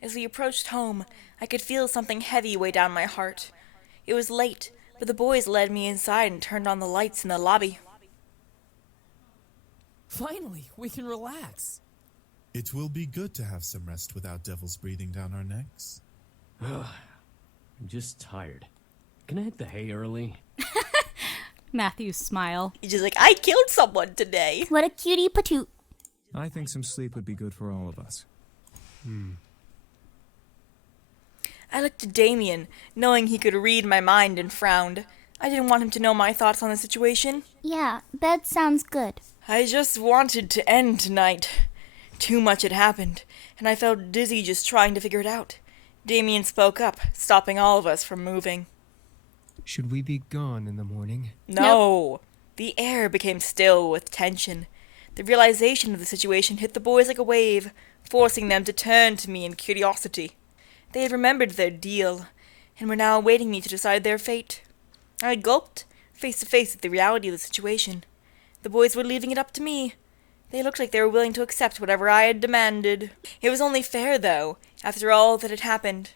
As we approached home, I could feel something heavy weigh down my heart. It was late, but the boys led me inside and turned on the lights in the lobby. Finally, we can relax. It will be good to have some rest without devils breathing down our necks. I'm just tired. Can I hit the hay early? Matthew's smile. He's just like, I killed someone today. What a cutie patoot. I think some sleep would be good for all of us. I looked at Damien, knowing he could read my mind, and frowned. I didn't want him to know my thoughts on the situation. Yeah, bed sounds good. I just wanted to end tonight. Too much had happened, and I felt dizzy just trying to figure it out. Damien spoke up, stopping all of us from moving. Should we be gone in the morning? No. The air became still with tension. The realization of the situation hit the boys like a wave, forcing them to turn to me in curiosity. They had remembered their deal, and were now awaiting me to decide their fate. I gulped, face to face with the reality of the situation. The boys were leaving it up to me. They looked like they were willing to accept whatever I had demanded. It was only fair, though, after all that had happened.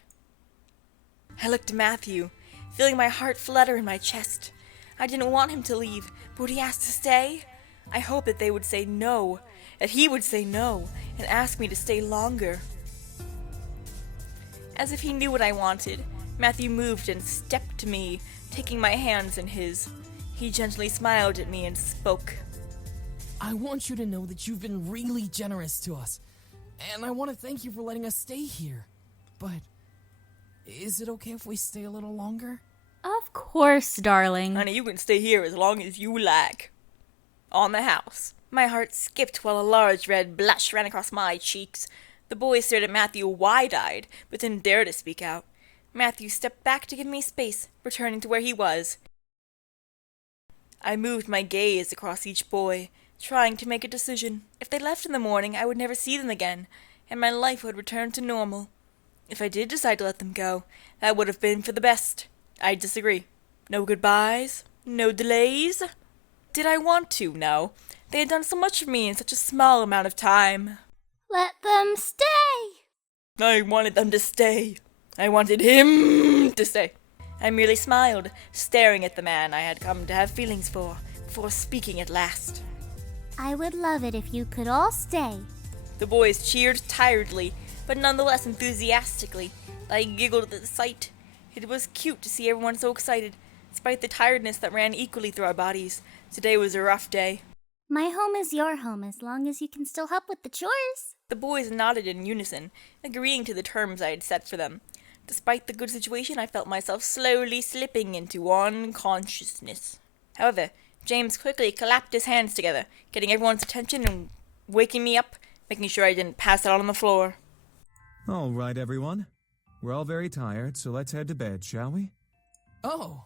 I looked at Matthew, feeling my heart flutter in my chest. I didn't want him to leave, but would he ask to stay? I hoped that they would say no, that he would say no, and ask me to stay longer. As if he knew what I wanted, Matthew moved and stepped to me, taking my hands in his. He gently smiled at me and spoke. I want you to know that you've been really generous to us, and I want to thank you for letting us stay here. But is it okay if we stay a little longer? Of course, darling. Honey, you can stay here as long as you like. On the house. My heart skipped while a large red blush ran across my cheeks. The boys stared at Matthew wide-eyed, but didn't dare to speak out. Matthew stepped back to give me space, returning to where he was. I moved my gaze across each boy, trying to make a decision. If they left in the morning, I would never see them again, and my life would return to normal. If I did decide to let them go, that would have been for the best. I disagree. No goodbyes, no delays. Did I want to? No. They had done so much for me in such a small amount of time. Let them stay! I wanted them to stay. I wanted him to stay. I merely smiled, staring at the man I had come to have feelings for, before speaking at last. I would love it if you could all stay. The boys cheered tiredly, but nonetheless enthusiastically. I giggled at the sight. It was cute to see everyone so excited, despite the tiredness that ran equally through our bodies. Today was a rough day. My home is your home as long as you can still help with the chores. The boys nodded in unison, agreeing to the terms I had set for them. Despite the good situation, I felt myself slowly slipping into unconsciousness. However, James quickly clapped his hands together, getting everyone's attention and waking me up, making sure I didn't pass out on the floor. All right, everyone. We're all very tired, so let's head to bed, shall we? Oh,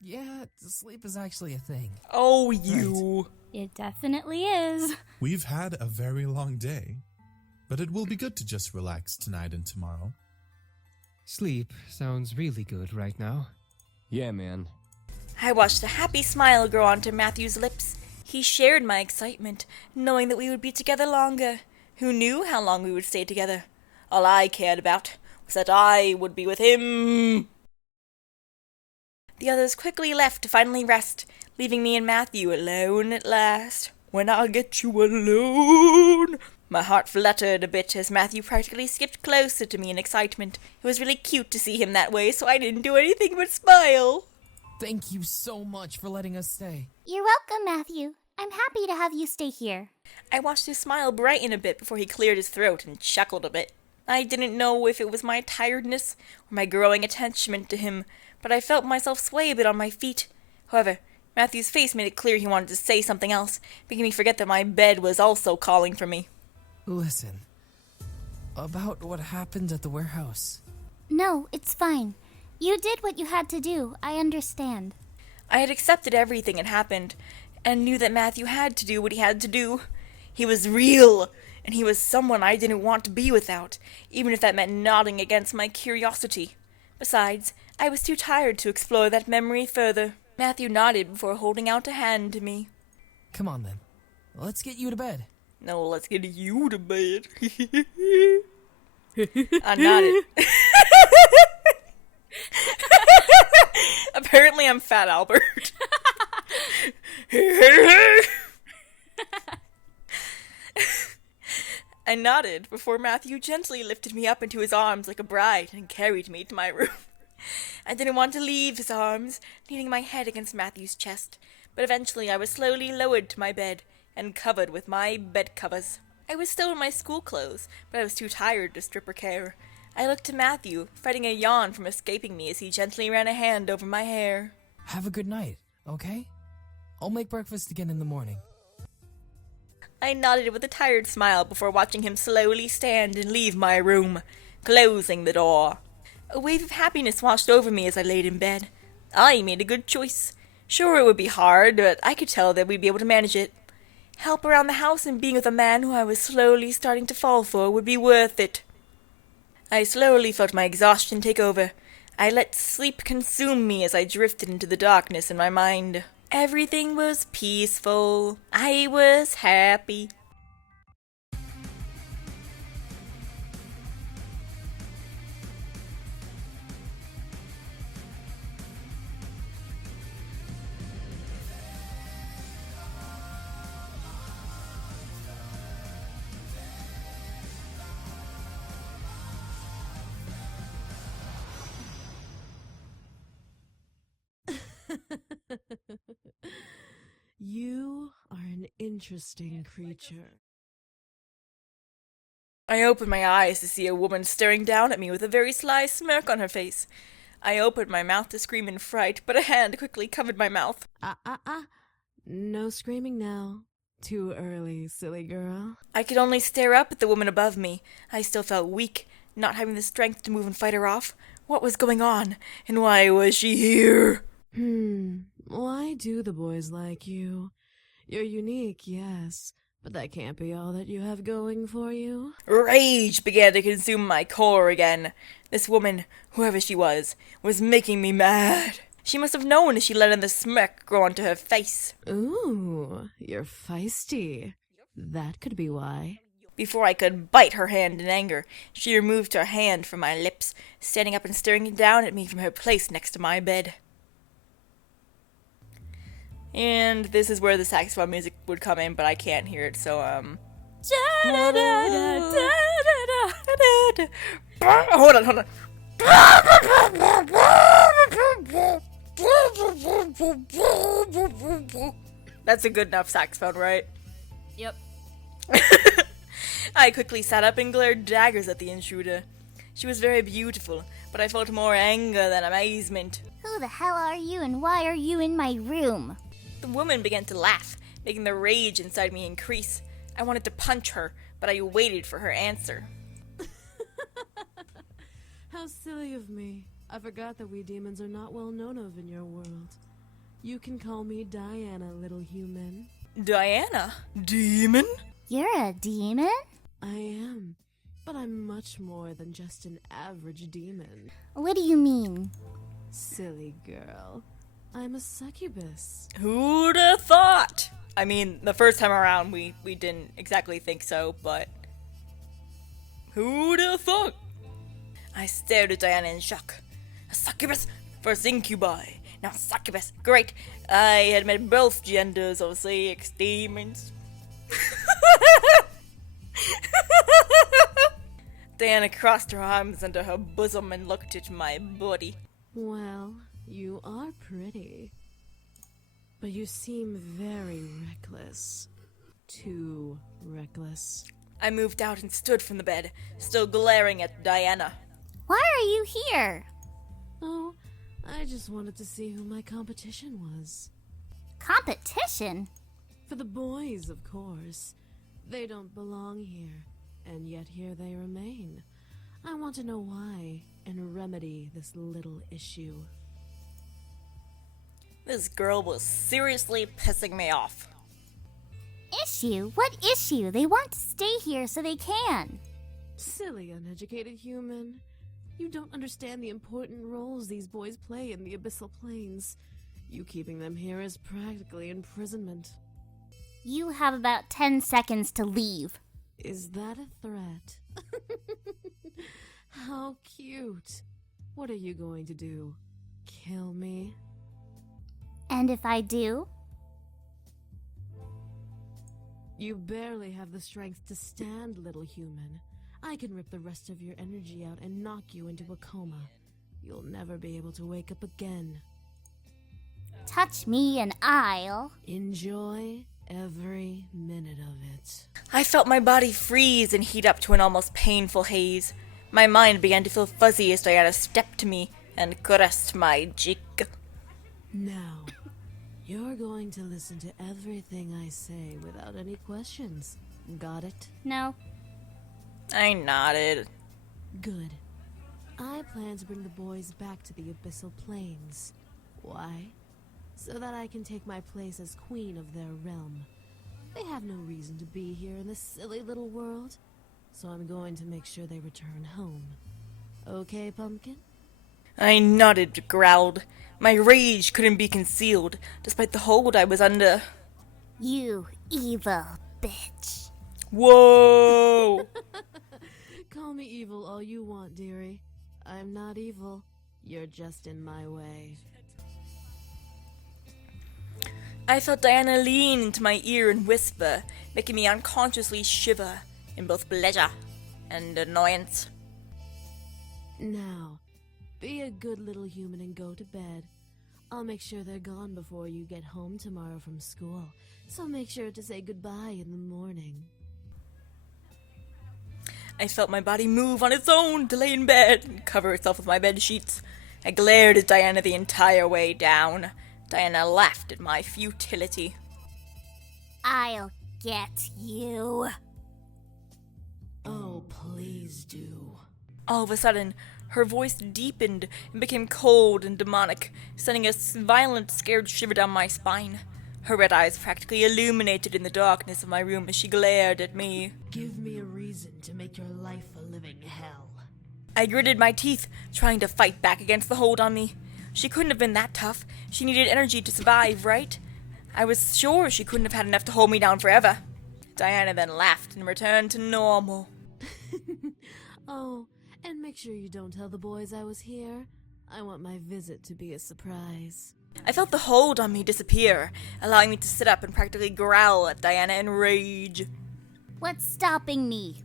yeah, sleep is actually a thing. Oh, you. It definitely is. We've had a very long day, but it will be good to just relax tonight and tomorrow. Sleep sounds really good right now. Yeah, man. I watched a happy smile grow onto Matthew's lips. He shared my excitement, knowing that we would be together longer. Who knew how long we would stay together? All I cared about was that I would be with him. The others quickly left to finally rest, leaving me and Matthew alone at last. When I get you alone. My heart fluttered a bit as Matthew practically skipped closer to me in excitement. It was really cute to see him that way, so I didn't do anything but smile. Thank you so much for letting us stay. You're welcome, Matthew. I'm happy to have you stay here. I watched his smile brighten a bit before he cleared his throat and chuckled a bit. I didn't know if it was my tiredness or my growing attachment to him, but I felt myself sway a bit on my feet. However, Matthew's face made it clear he wanted to say something else, making me forget that my bed was also calling for me. Listen, about what happened at the warehouse. No, it's fine. You did what you had to do. I understand. I had accepted everything that happened, and knew that Matthew had to do what he had to do. He was real, and he was someone I didn't want to be without, even if that meant nodding against my curiosity. Besides, I was too tired to explore that memory further. Matthew nodded before holding out a hand to me. Come on then, let's get you to bed. No, let's get you to bed. I nodded. Apparently I'm Fat Albert. I nodded before Matthew gently lifted me up into his arms like a bride and carried me to my room. I didn't want to leave his arms, leaning my head against Matthew's chest, but eventually I was slowly lowered to my bed and covered with my bed covers. I was still in my school clothes, but I was too tired to strip or care. I looked to Matthew, fighting a yawn from escaping me as he gently ran a hand over my hair. Have a good night, okay? I'll make breakfast again in the morning. I nodded with a tired smile before watching him slowly stand and leave my room, closing the door. A wave of happiness washed over me as I laid in bed. I made a good choice. Sure, it would be hard, but I could tell that we'd be able to manage it. Help around the house and being with a man who I was slowly starting to fall for would be worth it. I slowly felt my exhaustion take over. I let sleep consume me as I drifted into the darkness in my mind. Everything was peaceful. I was happy. You are an interesting creature. I opened my eyes to see a woman staring down at me with a very sly smirk on her face. I opened my mouth to scream in fright, but a hand quickly covered my mouth. No screaming now. Too early, silly girl. I could only stare up at the woman above me. I still felt weak, not having the strength to move and fight her off. What was going on? And why was she here? Why do the boys like you? You're unique, yes, but that can't be all that you have going for you. Rage began to consume my core again. This woman, whoever she was making me mad. She must have known as she let in the smirk grow onto her face. Ooh, you're feisty. That could be why. Before I could bite her hand in anger, she removed her hand from my lips, standing up and staring down at me from her place next to my bed. And this is where the saxophone music would come in, but I can't hear it, so, Hold on. That's a good enough saxophone, right? Yep. I quickly sat up and glared daggers at the intruder. She was very beautiful, but I felt more anger than amazement. Who the hell are you and why are you in my room? The woman began to laugh, making the rage inside me increase. I wanted to punch her, but I waited for her answer. How silly of me. I forgot that we demons are not well known of in your world. You can call me Diana, little human. Diana? Demon? You're a demon? I am, but I'm much more than just an average demon. What do you mean? Silly girl. I'm a succubus. Who'd have thought? I mean, the first time around we didn't exactly think so, but who'd have thought? I stared at Diana in shock. A succubus versus incubi. Now succubus, great. I had met both genders of sex demons. Diana crossed her arms under her bosom and looked at my body. Well, you are pretty. But you seem very reckless. Too reckless. I moved out and stood from the bed, still glaring at Diana. Why are you here? Oh, I just wanted to see who my competition was. Competition? For the boys, of course. They don't belong here, and yet here they remain. I want to know why, and remedy this little issue. This girl was seriously pissing me off. Issue? What issue? They want to stay here so they can. Silly, uneducated human. You don't understand the important roles these boys play in the abyssal planes. You keeping them here is practically imprisonment. You have about 10 seconds to leave. Is that a threat? How cute. What are you going to do? Kill me? And if I do? You barely have the strength to stand, little human. I can rip the rest of your energy out and knock you into a coma. You'll never be able to wake up again. Touch me and I'll... Enjoy every minute of it. I felt my body freeze and heat up to an almost painful haze. My mind began to feel fuzzy as Diana stepped to me and caressed my cheek. Now, you're going to listen to everything I say without any questions. Got it? No. I nodded. Good. I plan to bring the boys back to the Abyssal Plains. Why? So that I can take my place as queen of their realm. They have no reason to be here in this silly little world, so I'm going to make sure they return home. Okay, Pumpkin? I nodded, growled. My rage couldn't be concealed, despite the hold I was under. You evil bitch. Whoa! Call me evil all you want, dearie. I'm not evil. You're just in my way. I felt Diana lean into my ear and whisper, making me unconsciously shiver in both pleasure and annoyance. Now, be a good little human and go to bed. I'll make sure they're gone before you get home tomorrow from school, so make sure to say goodbye in the morning. I felt my body move on its own to lay in bed and cover itself with my bed sheets. I glared at Diana the entire way down. Diana laughed at my futility. I'll get you. Oh, please do. All of a sudden, her voice deepened and became cold and demonic, sending a violent, scared shiver down my spine. Her red eyes practically illuminated in the darkness of my room as she glared at me. Give me a reason to make your life a living hell. I gritted my teeth, trying to fight back against the hold on me. She couldn't have been that tough. She needed energy to survive, right? I was sure she couldn't have had enough to hold me down forever. Diana then laughed and returned to normal. Oh, and make sure you don't tell the boys I was here. I want my visit to be a surprise. I felt the hold on me disappear, allowing me to sit up and practically growl at Diana in rage. What's stopping me?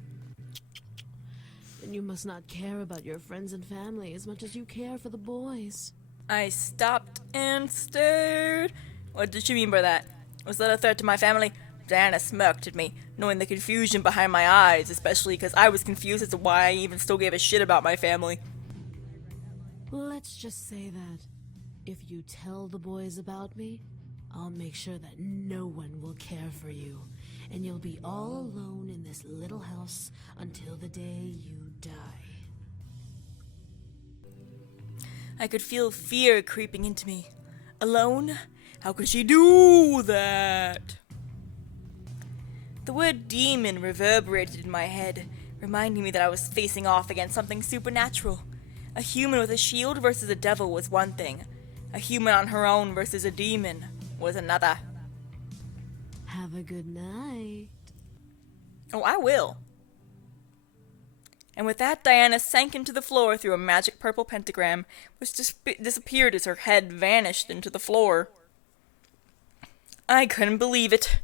Then you must not care about your friends and family as much as you care for the boys. I stopped and stared. What did she mean by that? Was that a threat to my family? Diana smirked at me, knowing the confusion behind my eyes, especially because I was confused as to why I even still gave a shit about my family. Let's just say that if you tell the boys about me, I'll make sure that no one will care for you, and you'll be all alone in this little house until the day you die. I could feel fear creeping into me. Alone? How could she do that? The word demon reverberated in my head, reminding me that I was facing off against something supernatural. A human with a shield versus a devil was one thing. A human on her own versus a demon was another. Have a good night. Oh, I will. And with that, Diana sank into the floor through a magic purple pentagram, which disappeared as her head vanished into the floor. I couldn't believe it.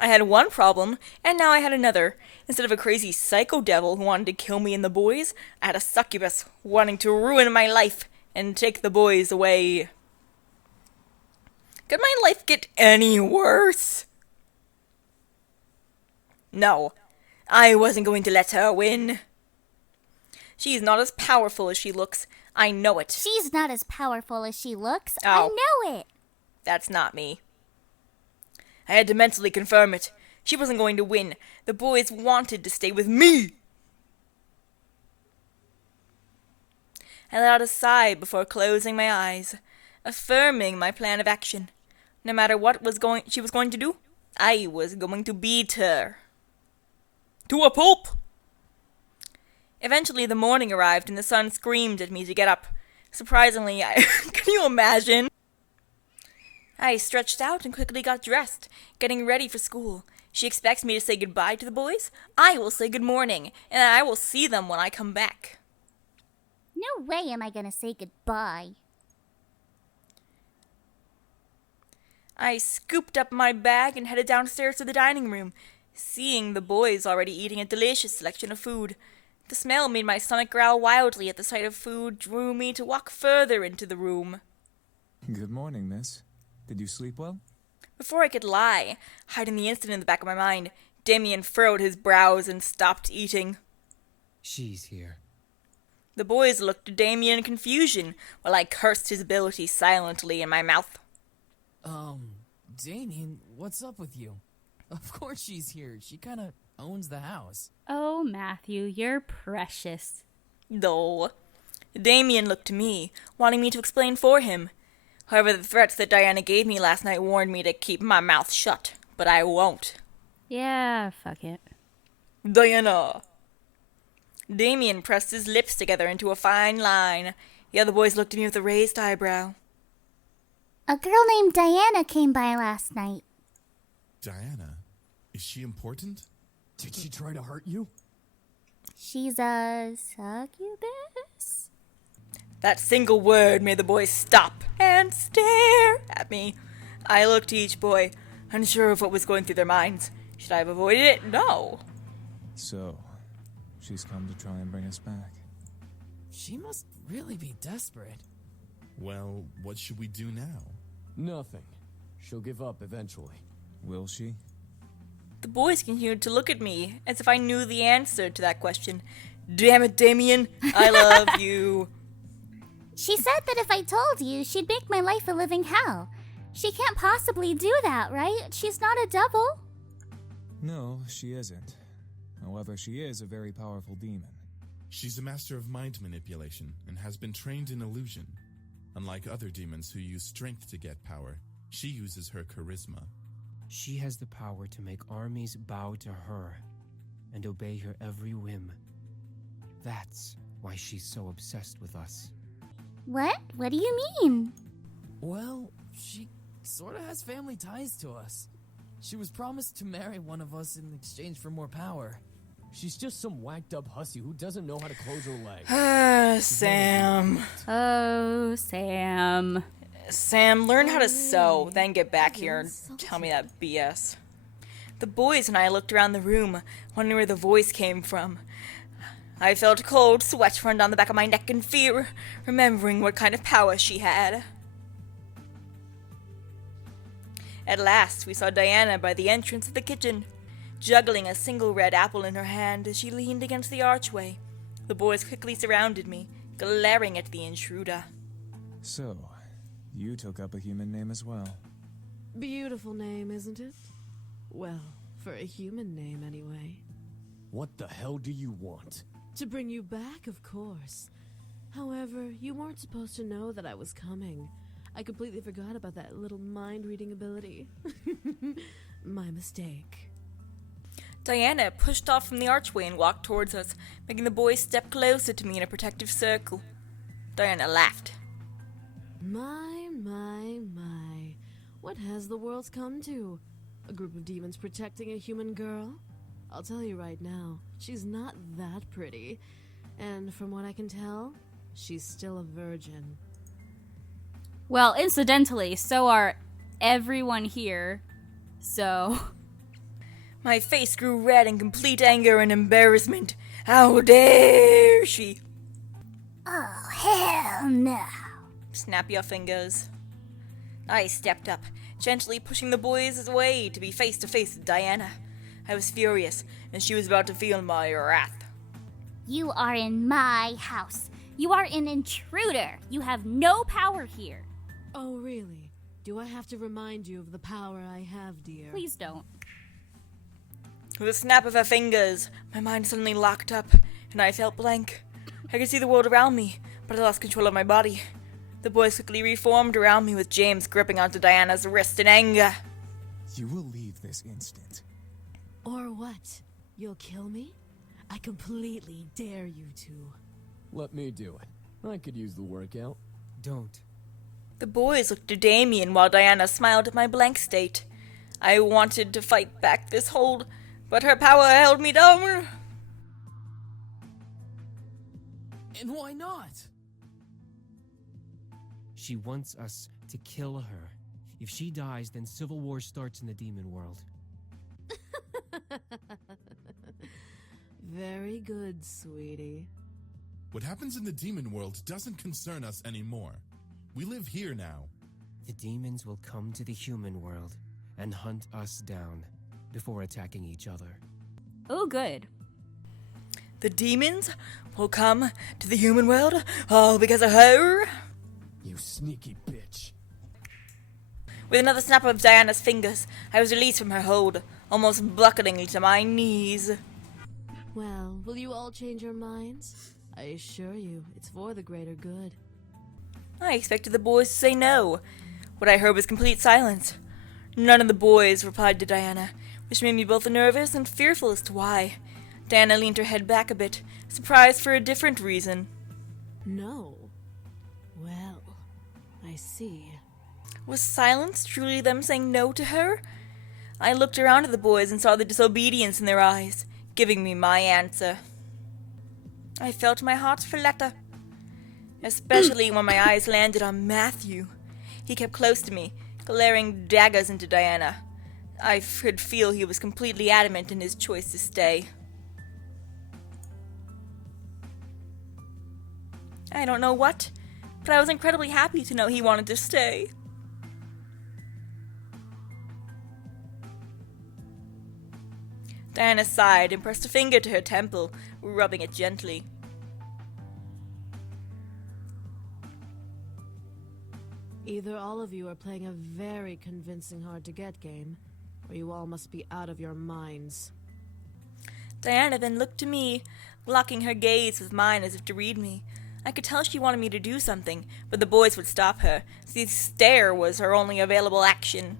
I had one problem, and now I had another. Instead of a crazy psycho devil who wanted to kill me and the boys, I had a succubus wanting to ruin my life and take the boys away. Could my life get any worse? No, I wasn't going to let her win. She's not as powerful as she looks. I know it. She's not as powerful as she looks. Oh. I know it. That's not me. I had to mentally confirm it. She wasn't going to win. The boys wanted to stay with me. I let out a sigh before closing my eyes, affirming my plan of action. No matter what she was going to do, I was going to beat her. To a pulp! Eventually the morning arrived and the sun screamed at me to get up. Surprisingly, can you imagine? I stretched out and quickly got dressed, getting ready for school. She expects me to say goodbye to the boys. I will say good morning, and I will see them when I come back. No way am I gonna say goodbye. I scooped up my bag and headed downstairs to the dining room, seeing the boys already eating a delicious selection of food. The smell made my stomach growl wildly at the sight of food, drew me to walk further into the room. Good morning, miss. Did you sleep well? Before I could lie, hiding the incident in the back of my mind, Damien furrowed his brows and stopped eating. She's here. The boys looked at Damien in confusion, while I cursed his ability silently in my mouth. Damien, what's up with you? Of course she's here. She kinda owns the house. Oh, Matthew, you're precious. No. Damien looked to me, wanting me to explain for him. However, the threats that Diana gave me last night warned me to keep my mouth shut, but I won't. Yeah, fuck it. Diana! Damien pressed his lips together into a fine line. The other boys looked at me with a raised eyebrow. A girl named Diana came by last night. Diana? Is she important? Did she try to hurt you? She's a succubus? That single word made the boys stop and stare at me. I looked to each boy, unsure of what was going through their minds. Should I have avoided it? No. So, she's come to try and bring us back. She must really be desperate. Well, what should we do now? Nothing. She'll give up eventually. Will she? The boys continued to look at me as if I knew the answer to that question. Damn it, Damien, I love you. She said that if I told you, she'd make my life a living hell. She can't possibly do that, right? She's not a devil. No, she isn't. However, she is a very powerful demon. She's a master of mind manipulation and has been trained in illusion. Unlike other demons who use strength to get power, she uses her charisma. She has the power to make armies bow to her and obey her every whim. That's why she's so obsessed with us. What? What do you mean? Well, she sorta has family ties to us. She was promised to marry one of us in exchange for more power. She's just some whacked up hussy who doesn't know how to close her legs. Sam. Oh, Sam. Sam, learn how to sew, then get back here and tell me that BS. The boys and I looked around the room, wondering where the voice came from. I felt a cold sweat run down the back of my neck in fear, remembering what kind of power she had. At last, we saw Diana by the entrance of the kitchen, juggling a single red apple in her hand as she leaned against the archway. The boys quickly surrounded me, glaring at the intruder. So, you took up a human name as well. Beautiful name, isn't it? Well, for a human name anyway. What the hell do you want? To bring you back, of course. However, you weren't supposed to know that I was coming. I completely forgot about that little mind-reading ability. My mistake. Diana pushed off from the archway and walked towards us, making the boys step closer to me in a protective circle. Diana laughed. My, my. What has the world come to? A group of demons protecting a human girl? I'll tell you right now, she's not that pretty. And from what I can tell, she's still a virgin. Well, incidentally, so are everyone here. So... My face grew red in complete anger and embarrassment. How dare she? Oh, hell no. Snap your fingers. I stepped up, gently pushing the boys away to be face to face with Diana. I was furious, and she was about to feel my wrath. You are in my house. You are an intruder. You have no power here. Oh, really? Do I have to remind you of the power I have, dear? Please don't. With a snap of her fingers, my mind suddenly locked up, and I felt blank. I could see the world around me, but I lost control of my body. The boys quickly reformed around me with James gripping onto Diana's wrist in anger. You will leave this instant. Or what? You'll kill me? I completely dare you to. Let me do it. I could use the workout. Don't. The boys looked at Damien while Diana smiled at my blank state. I wanted to fight back this hold, but her power held me down. And why not? She wants us to kill her. If she dies, then civil war starts in the demon world. Very good, sweetie. What happens in the demon world doesn't concern us anymore. We live here now. The demons will come to the human world and hunt us down before attacking each other. Oh, good. The demons will come to the human world all because of her? You sneaky bitch. With another snap of Diana's fingers, I was released from her hold, almost buckling to my knees. Well, will you all change your minds? I assure you, it's for the greater good. I expected the boys to say no. What I heard was complete silence. None of the boys replied to Diana, which made me both nervous and fearful as to why. Diana leaned her head back a bit, surprised for a different reason. No. Well, I see. Was silence truly them saying no to her? I looked around at the boys and saw the disobedience in their eyes, giving me my answer. I felt my heart flutter, especially when my eyes landed on Matthew. He kept close to me, glaring daggers into Diana. I could feel he was completely adamant in his choice to stay. I don't know what, but I was incredibly happy to know he wanted to stay. Diana sighed and pressed a finger to her temple, rubbing it gently. Either all of you are playing a very convincing hard-to-get game, or you all must be out of your minds. Diana then looked to me, locking her gaze with mine as if to read me. I could tell she wanted me to do something, but the boys would stop her. The stare was her only available action.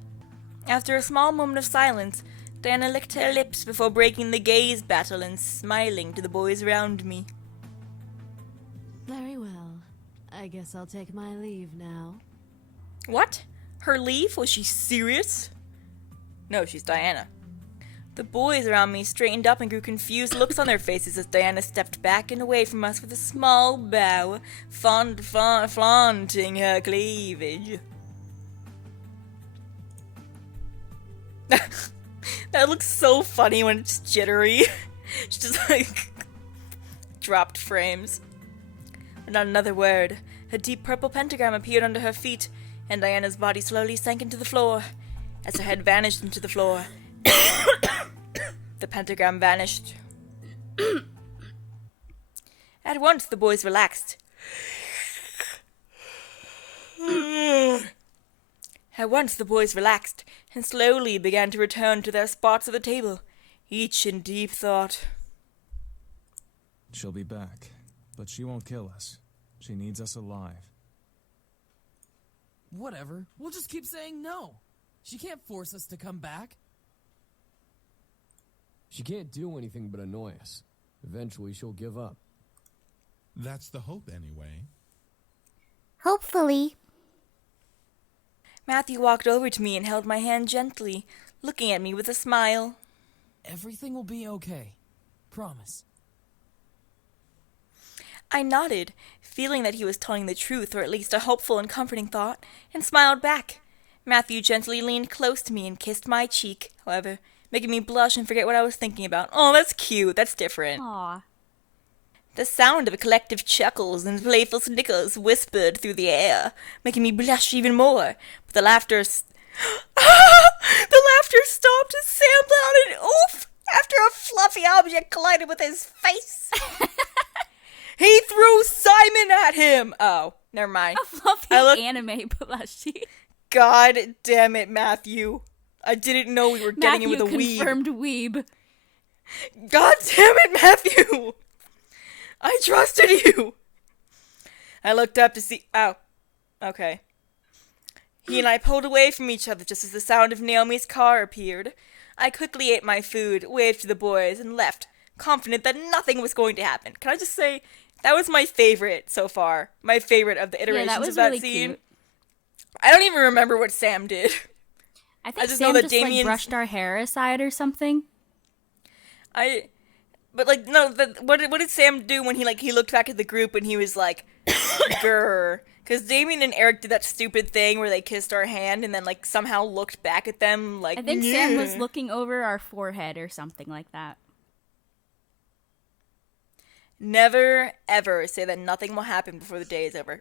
After a small moment of silence, Diana licked her lips before breaking the gaze battle and smiling to the boys around me. Very well. I guess I'll take my leave now. What? Her leave? Was she serious? No, she's Diana. The boys around me straightened up and grew confused looks on their faces as Diana stepped back and away from us with a small bow, flaunting her cleavage. That looks so funny when it's jittery. It's just like dropped frames. But not another word. A deep purple pentagram appeared under her feet, and Diana's body slowly sank into the floor. As her head vanished into the floor, the pentagram vanished. At once the boys relaxed. And slowly began to return to their spots at the table, each in deep thought. She'll be back, but she won't kill us. She needs us alive. Whatever. We'll just keep saying no. She can't force us to come back. She can't do anything but annoy us. Eventually, she'll give up. That's the hope, anyway. Hopefully. Matthew walked over to me and held my hand gently, looking at me with a smile. Everything will be okay. Promise. I nodded, feeling that he was telling the truth, or at least a hopeful and comforting thought, and smiled back. Matthew gently leaned close to me and kissed my cheek, however, making me blush and forget what I was thinking about. Oh, that's cute. That's different. Aw. The sound of collective chuckles and playful snickers whispered through the air, making me blush even more. But the laughter... the laughter stopped as Sam let out an oof after a fluffy object collided with his face. He threw Simon at him! Oh, never mind. A fluffy anime plushie. God damn it, Matthew. I didn't know we were getting in with a weeb. Confirmed weeb. God damn it, Matthew! I trusted you! I looked up to see... Oh. Okay. He and I pulled away from each other just as the sound of Naomi's car appeared. I quickly ate my food, waved to the boys, and left, confident that nothing was going to happen. Can I just say, that was my favorite so far. My favorite of the iterations of that really scene. cute. I don't even remember what Sam did. I think just Sam know that just Damien's... like brushed our hair aside or something. I But like, no, what did Sam do when he looked back at the group and he was like, grr? Because Damien and Eric did that stupid thing where they kissed our hand and then like somehow looked back at them like. I think Sam was looking over our forehead or something like that. Never ever say that nothing will happen before the day is over.